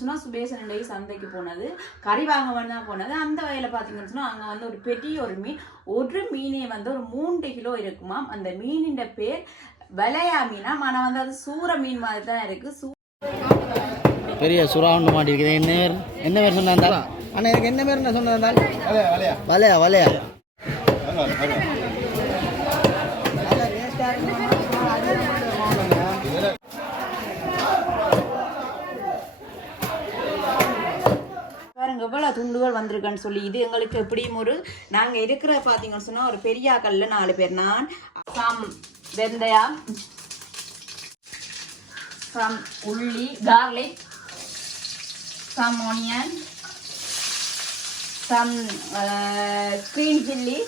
சொன்னால் சுபேசன் அண்டை சந்தைக்கு போனது. கறி வாங்க வேணும் தான் போனது. அந்த வகையில் பார்த்தீங்கன்னு சொன்னால் அங்கே வந்து ஒரு பெரிய ஒரு மீன் ஒரு மீனே வந்து ஒரு மூன்று கிலோ இருக்குமாம். அந்த மீனின் பேர் விலையா மீனாம் ஆனால் வந்து அது சூற மீன் மாதிரி தான் இருக்குது சூ பெரிய சுறா ஒன்று மாட்டிருக்குது. என்ன பேர்? என்ன பேர் சொன்னா அண்ணா எனக்கு என்ன பேர் நான் சொன்னதால் வலையா வலையா எவ்வளோ துண்டுகள் வந்திருக்குன்னு சொல்லி இது எங்களுக்கு எப்படியும் ஒரு நாங்கள் இருக்கிற பார்த்தீங்கன்னு சொன்னால் ஒரு பெரிய கல்ல நாலு பேர். நான் சம் வெந்தயா சம் உள்ளி garlic some onion some green chilli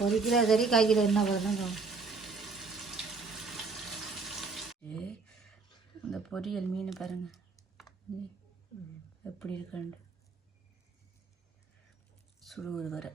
ஒரு கிலோ சரி கால் என்ன பண்ணணும் இந்த பொரியல் மீன் பாருங்கள் எப்படி இருக்குன்னு சுடுவது வர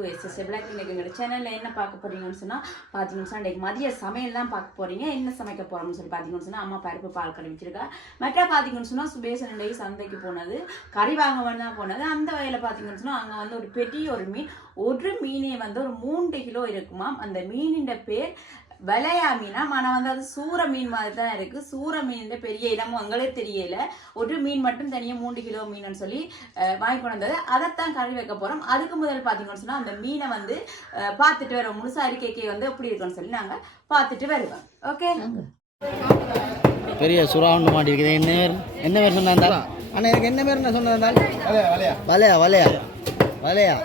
டு எஸ் பிளாக் இன்னைக்கு எங்களோட சேனலில் என்ன பார்க்க போகிறீங்கன்னு சொன்னால் பார்த்தீங்கன்னு சொன்னால் இன்றைக்கு மதிய சமையல் தான் பார்க்க போகிறீங்க என்ன சமைக்க போகிறோம்னு சொல்லி பார்த்தீங்கன்னு சொன்னால் அம்மா பருப்பு பால் கறி வச்சிருக்கா. மற்ற பார்த்தீங்கன்னு சொன்னால் சுபேசன் இன்றைக்கு சந்தைக்கு போனது கறி வாங்க தான் போனது. அந்த வகையில் பார்த்தீங்கன்னு சொன்னால் அங்கே வந்து ஒரு பெரிய ஒரு மீன் ஒரு மீனே வந்து ஒரு மூன்று கிலோ இருக்குமாம். அந்த மீனின் பேர் விலையா மீனாம் ஆனால் வந்து அது சூற மீன் மாதிரி தான் இருக்குது சூற மீன் பெரிய இனமும் எங்களுக்கு தெரியல. ஒரு மீன் மட்டும் தனியாக மூன்று கிலோ மீன் சொல்லி வாங்கி கொண்டு வந்தது. அதைத்தான் கறி வைக்க போகிறோம் அதுக்கு முதல் பார்த்தீங்கன்னு சொன்னால் அந்த மீனை வந்து பார்த்துட்டு வரோம் முழுசா அறிக்கைக்கே வந்து எப்படி இருக்குன்னு சொல்லி நாங்கள் பார்த்துட்டு வருவோம். ஓகே? பெரிய சுறா ஒன்று மாட்டிருக்குது. என்ன பேர்? என்ன பேர் சொன்னா அண்ணா எனக்கு என்ன பேர் நான் சொன்னதால் வலையா வலையா. வலையா.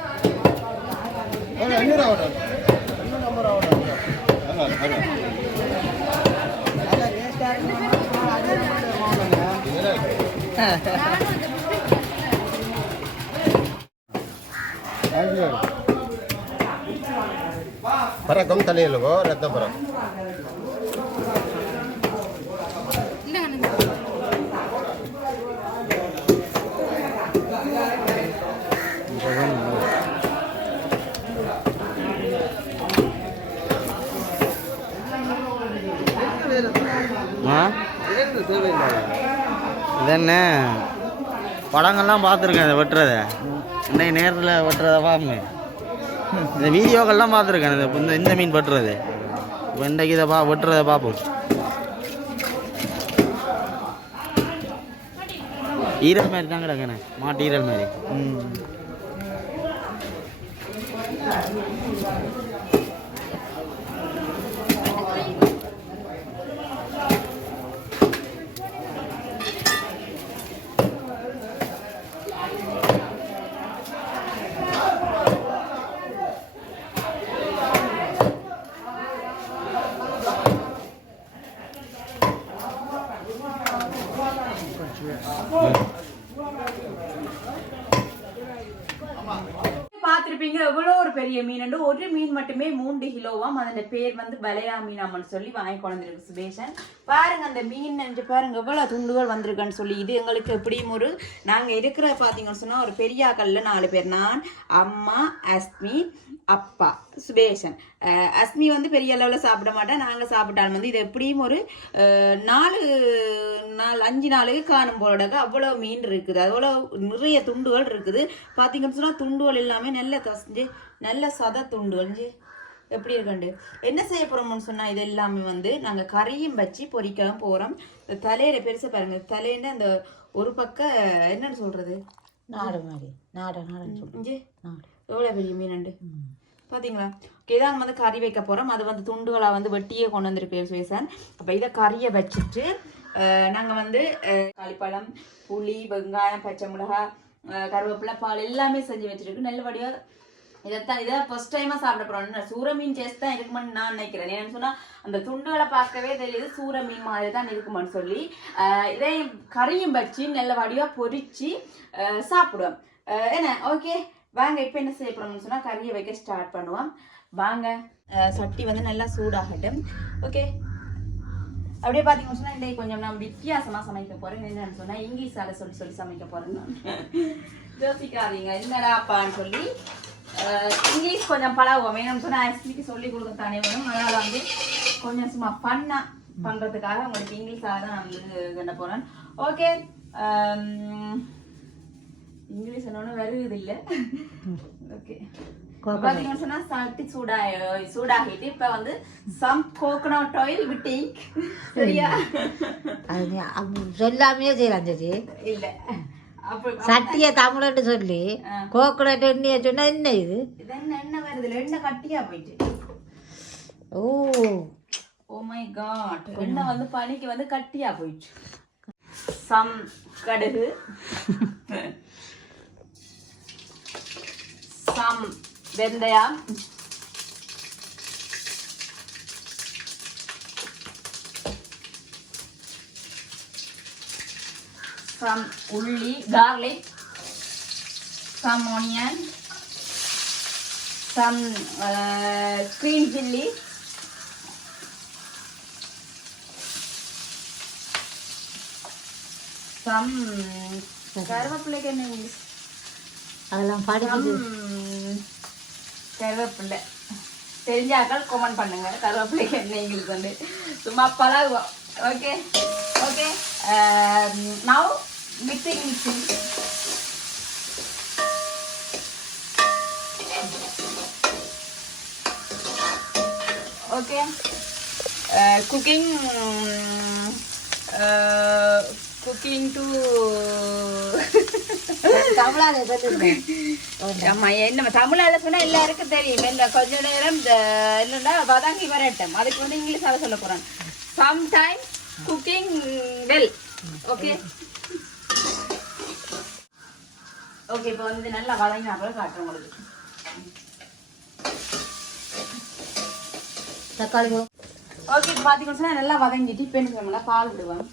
பறக்கும் தலையிலுங்கோ ரத்தபுரம் ஆ இது என்ன படங்கள்லாம் பார்த்துருக்கேன் இதை வெட்டுறத. இன்னைக்கு நேரத்தில் வெட்டுறதை பார்ப்பேன் இந்த வீடியோக்கள்லாம் பார்த்துருக்கேன் இந்த இந்த இந்த மீன் வெட்டுறது. இப்போ இன்றைக்கு இதை பா வெட்டுறத பார்ப்போம். ஈரல் மாதிரி தாங்க கிடக்கண்ணே மாட்டு ஈரல் மாதிரி. ம். பார்த்துருப்பீங்க எவ்வளோ ஒரு பெரிய மீன். ஒரு மீன் மட்டுமே மூன்று கிலோவாம். அதன் பேர் வந்து வலையா மீனாமன்னு சொல்லி வாங்கி கொண்டிருக்கு சுபேஷன். பாருங்க அந்த மீன் என்று பாருங்க. எவ்வளோ துண்டுகள் வந்திருக்குன்னு சொல்லி. இது எங்களுக்கு எப்படியும் ஒரு நாங்கள் இருக்கிற பார்த்தீங்கன்னு சொன்னால் ஒரு பெரியாக்கல்ல நாலு பேர். நான் அம்மா அஸ்மி அப்பா சுபேஷன் அஸ்மி வந்து பெரிய அளவில் சாப்பிட மாட்டேன் நாங்கள் சாப்பிட்டாலும் வந்து இது எப்படியும் ஒரு நாலு நாலு அஞ்சு நாளுக்கு காணும் போலடாக்க அவ்வளோ மீன் இருக்குது. அவ்வளோ நிறைய துண்டுகள் இருக்குது. பார்த்தீங்கன்னு சொன்னால் துண்டுகள் எல்லாமே நல்ல தசைஞ்சு நல்ல சத துண்டுகள். இஞ்சி. எப்படி இருக்கண்டு? என்ன செய்ய போகிறோம்னு சொன்னால் இது எல்லாமே வந்து நாங்கள் கறியும் வச்சு பொரிக்கவும் போகிறோம் தலையில பெருசு பாருங்க. தலையில அந்த ஒரு பக்கம் என்னன்னு சொல்றது? நாடு மாதிரி. நாடு நாடு. எவ்வளோ பெரிய மீனண்டு? பார்த்தீங்களா ஓகே இதான் வந்து கறி வைக்க போகிறோம் அது வந்து துண்டுகளாக வந்து வெட்டியே கொண்டு வந்திருப்பேன் சுயசன் அப்போ இதை கறியை வச்சுட்டு நாங்கள் வந்து களிப்பழம் புளி வெங்காயம் பச்சை மிளகாய் கருவேப்பிலை பால் எல்லாமே செஞ்சு வச்சிருக்கு நல்லபடியாக இதைத்தான் இதை ஃபர்ஸ்ட் டைமாக சாப்பிட போகிறோம் சூர மீன் டேஸ்ட் தான் இருக்குமான்னு நான் நினைக்கிறேன். ஏன்னு சொன்னால் அந்த துண்டுகளை பார்க்கவே தெரியுது சூர மீன் மாதிரி தான் இருக்குமான்னு சொல்லி. இதை கறியும் வச்சு நல்ல வடிவா பொறிச்சு சாப்பிடுவோம். என்ன ஓகே வாங்க இப்போ என்ன செய்ய போகிறோம்னு சொன்னால் கறியை வைக்க ஸ்டார்ட் பண்ணுவோம். வாங்க சட்டி வந்து நல்லா சூடாகட்டும். ஓகே அப்படியே பார்த்தீங்கன்னு சொன்னால் இன்றைக்கி கொஞ்சம் நான் வித்தியாசமாக சமைக்க போகிறேன் என்னன்னு சொன்னால் இங்கிலீஷால் சொல்லி சொல்லி சமைக்க போகிறேன்னு யோசிக்காதீங்க என்னடாப்பான்னு சொல்லி இங்கிலீஷ் கொஞ்சம் பழகுவோம். வேணும்னு சொன்னால் சொல்லி கொடுக்க தானே வேணும். அதனால் வந்து கொஞ்சம் சும்மா பண்ணால் பண்ணுறதுக்காக உங்களுக்கு இங்கிலீஷாக தான் நான் வந்து என்ன போறேன். ஓகே இங்கிலீஷ் என்னொன்னு வருது இல்லை ஓகே பாத்தீங்கன்னு சொன்னா சட்டி சூடா சூடாகிட்டு இப்ப வந்து சம் கோகனட் ஆயில் விட்டிங் சரியா அது சொல்லாமையே செய்யலாம் சரி இல்ல சட்டியை தமிழ்ட்டு சொல்லி கோக்குனட் எண்ணெயை சொன்னா என்ன இது இது என்ன எண்ணெய் வருது எண்ணெய் கட்டியா போயிட்டு ஓ ஓ மை காட் எண்ணெய் வந்து பனிக்கு வந்து கட்டியா போயிட்டு சம் கடுகு சம் வெந்தயம் some உள்ளி garlic some onion some uh, green chilli some கருவேப்பிலைக்கு என்ன இங்கிலீஷ் அதெல்லாம் படிக்குது. some கருவேப்பிலை தெரிஞ்சாக்கள் கமெண்ட் பண்ணுங்க. கருவேப்பிலைக்கு என்ன இங்கிலீஷ் வந்து? சும்மா பழகுவோம் okay okay now mixing mixing okay? Uh, cooking uh, ஆமா என்ன தமிழால சொன்னா எல்லாருக்கும் தெரியும். இல்ல கொஞ்ச நேரம் இந்த என்னன்னா வதங்கி வரட்டும். அதுக்கு வந்து இங்கிலீஷால சொல்ல போறேன் sometime cooking well okay okay இப்போ வந்து நல்லா வதங்கி அப்புறம் காட்டுறேன் உங்களுக்கு. தக்காளி. ஓகே இப்போ பார்த்தீங்கன்னு நல்லா வதங்கிட்டு இப்போ என்ன பால் விடுவேன்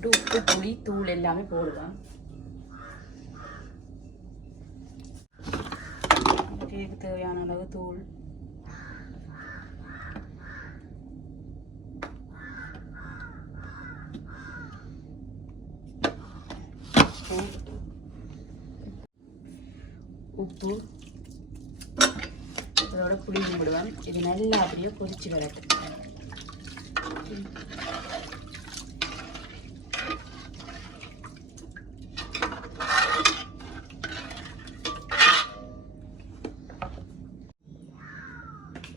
பால் உப்பு புளி தூள் எல்லாமே போடுவேன். கேக்கு தேவையான அளவு தூள்? உப்பு. உப்பு இதோட புளி விடுவேன் இது நல்லா அப்படியே கொதிச்சு வரட்டும்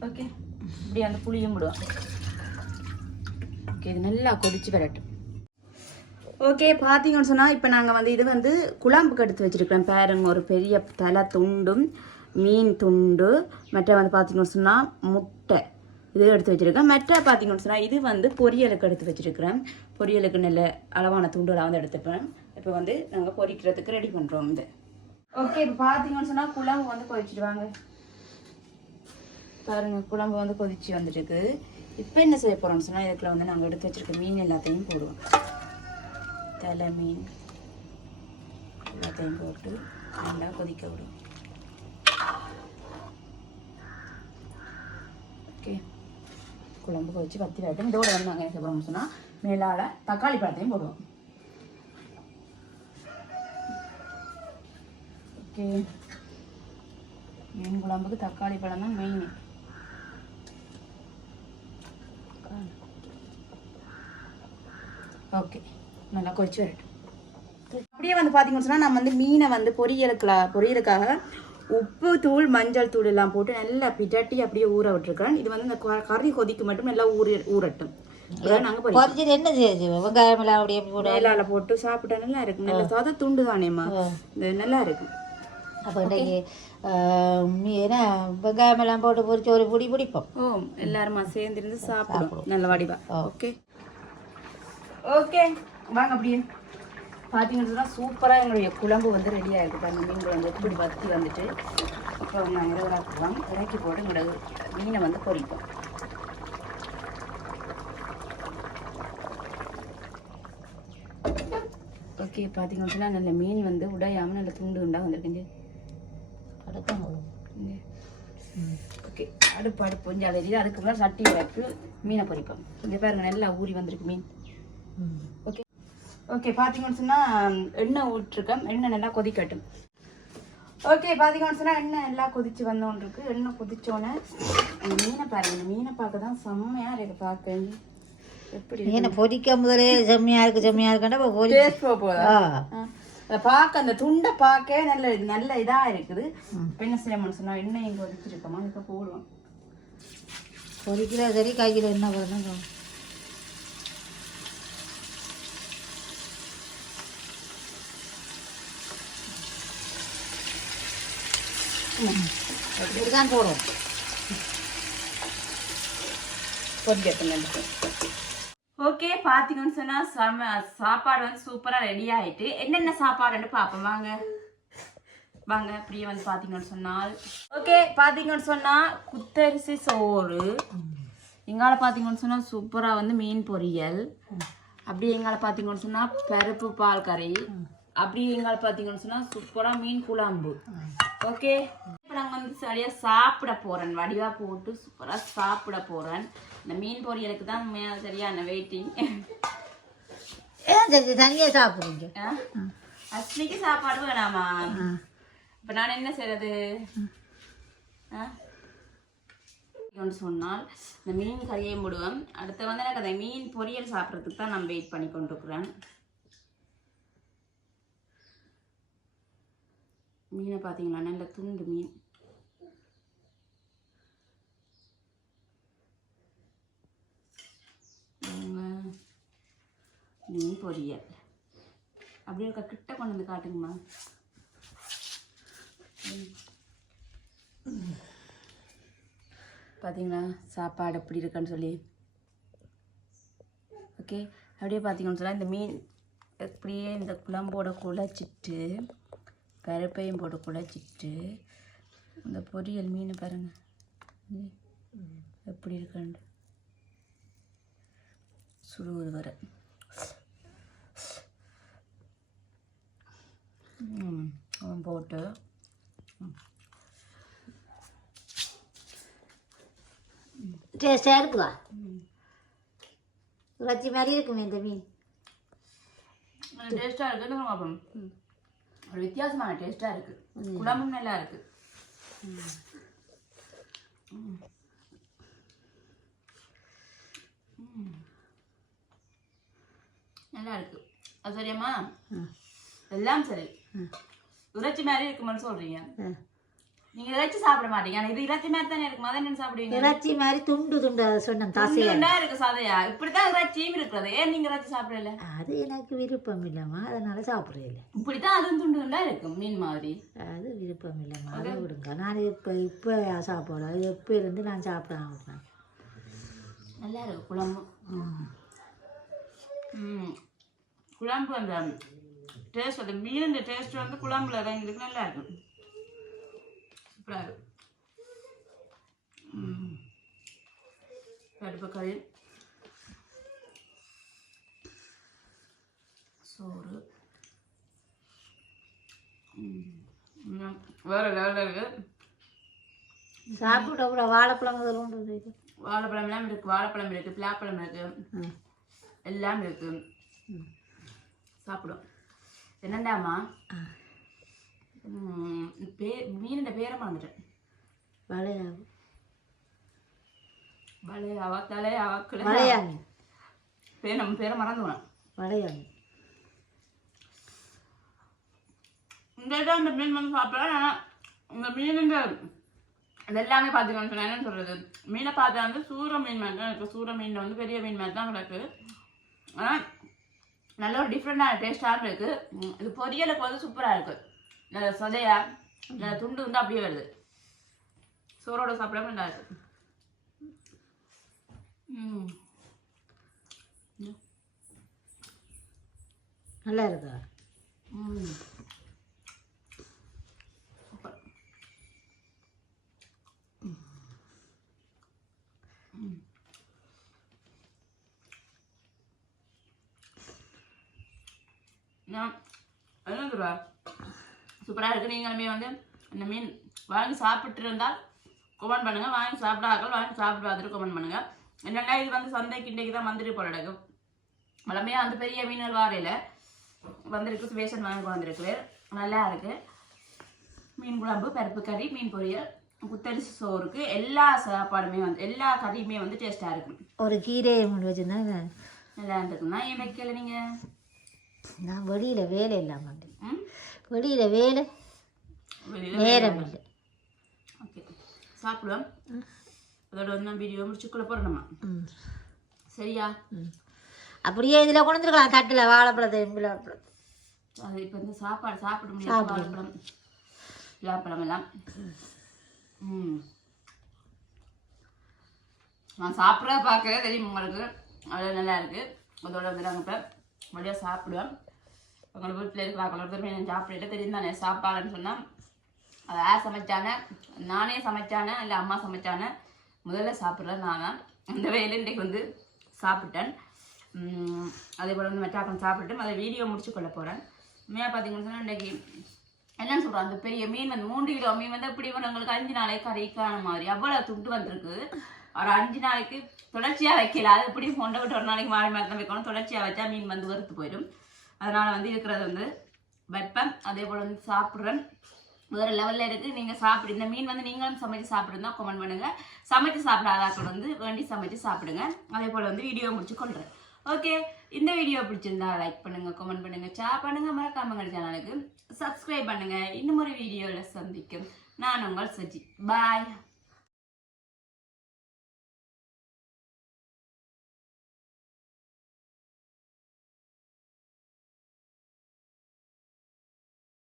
ஓகே அப்படியே அந்த புளியும் விடுவோம் ஓகே இது நல்லா கொதிச்சு வரட்டும் ஓகே பார்த்தீங்கன்னு சொன்னால் இப்போ நாங்கள் வந்து இது வந்து குழம்புக்கு எடுத்து வச்சுருக்கிறோம் பேருங்க ஒரு பெரிய தலை துண்டும் மீன் துண்டு மற்ற வந்து பார்த்தீங்கன்னு சொன்னால் முட்டை இது எடுத்து வச்சுருக்கேன் மற்ற பார்த்தீங்கன்னு சொன்னால் இது வந்து பொரியலுக்கு எடுத்து வச்சுருக்கிறேன் பொரியலுக்கு நல்ல அளவான துண்டுகளை வந்து எடுத்துப்பேன் இப்போ வந்து நாங்கள் பொரிக்கிறதுக்கு ரெடி பண்ணுறோம் இது ஓகே இப்போ பார்த்தீங்கன்னு சொன்னால் குழம்பு வந்து கொதிச்சிட்டு பாருங்கள் பாருங்க குழம்பு வந்து கொதிச்சு வந்துட்டு இப்போ என்ன செய்ய போகிறோம்னு சொன்னால் இதுக்குள்ள வந்து நாங்கள் எடுத்து வச்சிருக்க மீன் எல்லாத்தையும் போடுவோம். தலை மீன் எல்லாத்தையும் போட்டு நல்லா கொதிக்க விடுவோம் ஓகே. குழம்பு கொதிச்சு பத்தி வரட்டும். இதோட வந்து நாங்கள் என்ன செய்ய சொன்னால் மேலால் தக்காளி பழத்தையும் போடுவோம். ஓகே. மீன் குழம்புக்கு தக்காளி பழம் தான் மெயின் ஓகே. நல்லா கொதிச்சு வரட்டும். அப்படியே வந்து பார்த்தீங்கன்னு சொன்னால் நம்ம வந்து மீனை வந்து பொரியலுக்குல பொரியலுக்காக உப்பு தூள் மஞ்சள் தூள் எல்லாம் போட்டு நல்லா பிதட்டி அப்படியே ஊற விட்டுருக்கேன் இது வந்து இந்த கறி கொதிக்கு மட்டும் நல்லா ஊறி ஊறட்டும். நாங்கள் என்ன வெங்காயம் எல்லாம் அப்படியே போட்டு சாப்பிட்டா நல்லா இருக்கும். நல்ல சாதா துண்டு தானேம்மா? நல்லா இருக்கும். அப்போ இன்றைக்கு வெங்காயம் எல்லாம் போட்டு பொரிச்சு ஒரு பிடி பிடிப்போம்? ஓ எல்லாருமா சேர்ந்திருந்து சாப்பிடுவோம் நல்ல வடிவா. ஓகே ஓகே வாங்க அப்படியே. பார்த்தீங்கன்னா சூப்பராக எங்களுடைய குழம்பு வந்து ரெடியாக இருக்குது அந்த மீன் குழம்பு இப்படி வத்தி வந்துட்டு அப்புறம் நாங்கள் இறக்கலாம் இறக்கி போட்டு எங்களோட மீனை வந்து பொரிப்போம் ஓகே பார்த்தீங்கன்னு நல்ல மீன் வந்து உடையாமல் நல்ல துண்டு உண்டாக வந்திருக்குங்க அடுக்கம் ஓகே அடுப்பு அடுப்பு கொஞ்சம் அதை அதுக்கு முன்னாடி சட்டி இறக்கு மீனை பொரிப்போம். இங்கே பாருங்க நல்லா ஊறி வந்திருக்கு மீன். ஓகே ஓகே பார்த்தீங்கன்னு சொன்னால் எண்ணெய் விட்டுருக்கேன் எண்ணெய் நல்லா கொதிக்கட்டும். ஓகே பார்த்தீங்கன்னு சொன்னால் எண்ணெய் நல்லா கொதிச்சு வந்தோன்னு இருக்கு எண்ணெய் கொதிச்சோன்னே அந்த மீனை பாருங்க. மீனை பார்க்க தான் செம்மையாக இருக்கு பார்க்க. எப்படி மீனை பொரிக்க முதலே செம்மையாக இருக்குது செம்மையாக இருக்குன்னா இப்போ போதா பார்க்க அந்த துண்டை பார்க்க நல்ல நல்ல இதாக இருக்குது. இப்போ என்ன செய்யணும்னு சொன்னால் எண்ணெய் இங்கே ஒதுக்கிருக்கோமா? இப்போ போடுவோம் பொரிக்கிற சரி காய்க்கிற என்ன பண்ணுங்க இப்படிதான் போடும் ஓகே பார்த்தீங்கன்னு சொன்னால் செம சாப்பாடு வந்து சூப்பராக ரெடி ஆயிட்டு என்னென்ன சாப்பாடுன்னு பார்ப்போம். வாங்க. வாங்க அப்படியே வந்து பார்த்தீங்கன்னு சொன்னால். ஓகே பார்த்தீங்கன்னு சொன்னால் குத்தரிசி சோறு. எங்கால பார்த்தீங்கன்னு சொன்னால் சூப்பராக வந்து மீன் பொரியல். அப்படி எங்கால பார்த்தீங்கன்னு சொன்னால் பருப்பு பால் கறி. அப்படி எங்கால பார்த்தீங்கன்னு சொன்னால் சூப்பராக மீன் குழம்பு. ஓகே. இப்போ நாங்கள் வந்து சரியாக சாப்பிட போகிறேன் வடிவாக போட்டு சூப்பராக சாப்பிட போகிறேன் இந்த மீன் பொரியலுக்கு தான் சரியான வெயிட்டிங் தனியாக சாப்பிடுங்க அஸ்மிக்கு சாப்பாடு வேணாமா? இப்போ நான் என்ன செய்யறது ஒன்று சொன்னால் இந்த மீன் கறியை போடுவேன் அடுத்து வந்து எனக்கு அந்த மீன் பொரியல் சாப்பிட்றதுக்கு தான் நான் வெயிட் பண்ணி கொண்டிருக்கிறேன். மீனை பார்த்தீங்களா நல்ல துண்டு மீன். மீன் பொரியல். அப்படியே இருக்க? கிட்ட கொண்டு வந்து காட்டுங்கம்மா. பார்த்தீங்களா சாப்பாடு எப்படி இருக்குன்னு சொல்லி. ஓகே அப்படியே பார்த்தீங்கன்னு சொன்னால் இந்த மீன் அப்படியே இந்த குழம்போட குழச்சிட்டு பருப்பையும் போட்டு குழச்சிட்டு இந்த பொரியல் மீன் பாருங்க. ம். எப்படி இருக்கான்னு சுடுவது வர போட்டு. டேஸ்டாக இருக்குதா இறைச்சி மாதிரி இருக்குமே இந்த மீன். டேஸ்ட்டாக இருக்குன்னு பார்ப்போம். ஒரு வித்தியாசமான டேஸ்ட்டாக இருக்குது குழம்பும் நல்லா இருக்கு. ம். நல்லா இருக்கு அது சரியாம்மா? எல்லாம் சரி. இறைச்சி மாதிரி இருக்குமான்னு சொல்றீங்க. நீங்க இறைச்சி சாப்பிட மாட்டீங்க. ஆனா இது இறைச்சி மாதிரி தானே இருக்கும்? அதை என்ன சாப்பிடுவீங்க? இறைச்சி மாதிரி துண்டு துண்டு அதை சொன்னேன் தசையா துண்டுண்டா இருக்கு சதையா? இப்படித்தான் இறைச்சியும் இருக்கிறது ஏன் நீங்க இறைச்சி சாப்பிடல? அது எனக்கு விருப்பம் இல்லைம்மா. அதனால சாப்பிட்றதில்ல இப்படித்தான் அதுவும் துண்டு துண்டா இருக்கும் மீன் மாதிரி. அது விருப்பம் இல்லைம்மா. அதை விடுங்க. நான் இப்போ இப்போ சாப்பிடல. அது எப்போ இருந்து நான் சாப்பிடாம இருக்கேன் நல்லா இருக்கு குழம்பு. குழம்பு அந்த டேஸ்ட் அந்த மீன் டேஸ்ட் வந்து குழம்புல இறங்கிருக்கு நல்லா இருக்கும். சூப்பராக இருக்கும். கறி. சோறு. வேற லெவலில் இருக்கு. சாப்பிட கூட வாழைப்பழம் வாழைப்பழம் எல்லாம் இருக்கு. வாழைப்பழம் இருக்கு பிளாப்பழம் இருக்கு. ம். எல்லாம் இருக்கு. சாப்பிடும். என்னண்டாமா பே மீனோட பேரை மறந்துட்டேன். வளையாவா. தலையாவா பேர் நம்ம பேரை மறந்து போனேன் வளையாங்க இந்த இந்த மீன் வந்து சாப்பிடலாம் ஆனால் இந்த மீனுங்க எல்லாமே பார்த்துக்கணும் சொன்னா என்னன்னு சொல்றது? மீனை பார்த்தா வந்து சூர மீன் மாதிரி தான் இருக்குது சூர மீன் வந்து பெரிய மீன் மாதிரி தான் கிடக்கு. ஆனால் நல்ல ஒரு டிஃப்ரெண்டான டேஸ்டாகவும் இருக்குது ம், இது பொரியலுக்கு வந்து சூப்பராக இருக்குது நல்ல சொதையா இந்த துண்டு வந்து அப்படியே வருது. சோறோட சாப்பிடாம நல்லா இருக்கு. ம். நல்லா இருக்கா? ம். சூப்பர். நான் என்ன சொல்லுவா சூப்பராக இருக்குது நீங்களுமே வந்து இந்த மீன் வாங்கி சாப்பிட்டு இருந்தால் கமெண்ட் பண்ணுங்க. வாங்கி சாப்பிடாக்கள் வாங்கி சாப்பிட்டு பார்த்துட்டு கமெண்ட் பண்ணுங்க. என்னடா இது வந்து சந்தைக்கு இன்றைக்கு தான் வந்துட்டு போல எனக்கு வளமையாக அந்த பெரிய மீன்கள் வாரையில் வந்திருக்கு. சுபேஷன் வாங்கி வந்திருக்கு நல்லா இருக்கு. மீன் குழம்பு பருப்பு கறி மீன் பொரியல் புத்தரிசி சோறுக்கு எல்லா சாப்பாடுமே வந்து எல்லா கறியுமே வந்து டேஸ்ட்டாக இருக்கும் ஒரு கீரையை கொண்டு வச்சுருந்தா நல்லா இருந்துக்குன்னா ஏன் வைக்கல நீங்கள் நான் வெளியில் வேலை இல்லாமல் வந்தேன். வெளியில் வேலை நேரம் இல்லை. ஓகே. சாப்பிடுவோம். அதோட வந்து வீடியோ முடிச்சுக்குள்ள போகிறோம் ம். சரியா? அப்படியே இதில் கொண்டு வந்துருக்கலாம் தட்டில் வாழைப்பழத்தை வாழைப்பழம் அது இப்போ இந்த சாப்பாடு சாப்பிட முடியாது வாழைப்பழம் விழாப்பழம் எல்லாம். ம். நான் சாப்பிட்றத பார்க்கவே தெரியும் உங்களுக்கு. அது நல்லா இருக்கு. அதோட வந்து நாங்கள் இப்போ மறுபடியும் சாப்பிடுவேன். உங்களை வீட்டில் இருக்கிற பேருமே நான் சாப்பிடல தெரியும் தானே சாப்பாடுன்னு சொன்னால் அதை யார் சமைச்சானே நானே சமைச்சானே இல்லை அம்மா சமைச்சானே? முதல்ல சாப்பிட்றது நான். தான் அந்த வேலை இன்றைக்கு வந்து சாப்பிட்டேன். அதே போல் வந்து மெட்டாக்கம் சாப்பிட்டு அதை வீடியோ முடிச்சு கொள்ள போகிறேன் உண்மையாக பார்த்தீங்கன்னு சொன்னால் இன்றைக்கி என்னன்னு சொல்கிறோம் அந்த பெரிய மீன் வந்து மூன்று கிலோ மீன் வந்து எப்படி வந்து உங்களுக்கு அஞ்சு நாளைக்கு கறிக்கான மாதிரி. அவ்வளோ துண்டு வந்திருக்கு. ஒரு அஞ்சு நாளைக்கு தொடர்ச்சியாக வைக்கல. அது எப்படி கொண்ட விட்டு ஒரு நாளைக்கு மாறி மாறி தான் வைக்கணும். தொடர்ச்சியாக வச்சா மீன் வந்து வறுத்து போயிடும். அதனால் வந்து இருக்கிறது வந்து வைப்பேன். அதே போல் வந்து சாப்பிட்றேன். வேறு லெவலில் இருக்குது நீங்கள் சாப்பிடு இந்த மீன் வந்து நீங்களும் சமைச்சு சாப்பிடுந்தா கமெண்ட் பண்ணுங்கள் சமைச்சு சாப்பிடாதாக்கள் வந்து வேண்டி சமைச்சு சாப்பிடுங்க. அதே போல் வந்து வீடியோ முடிச்சு கொள்கிறேன் ஓகே இந்த வீடியோ பிடிச்சிருந்தா லைக் பண்ணுங்கள் கமெண்ட் பண்ணுங்கள் ஷேர் பண்ணுங்கள் மறக்காம சேனலுக்கு சப்ஸ்கிரைப் பண்ணுங்கள் இன்னும் ஒரு வீடியோவில் சந்திக்கும். நான் உங்கள் சஜி. பாய்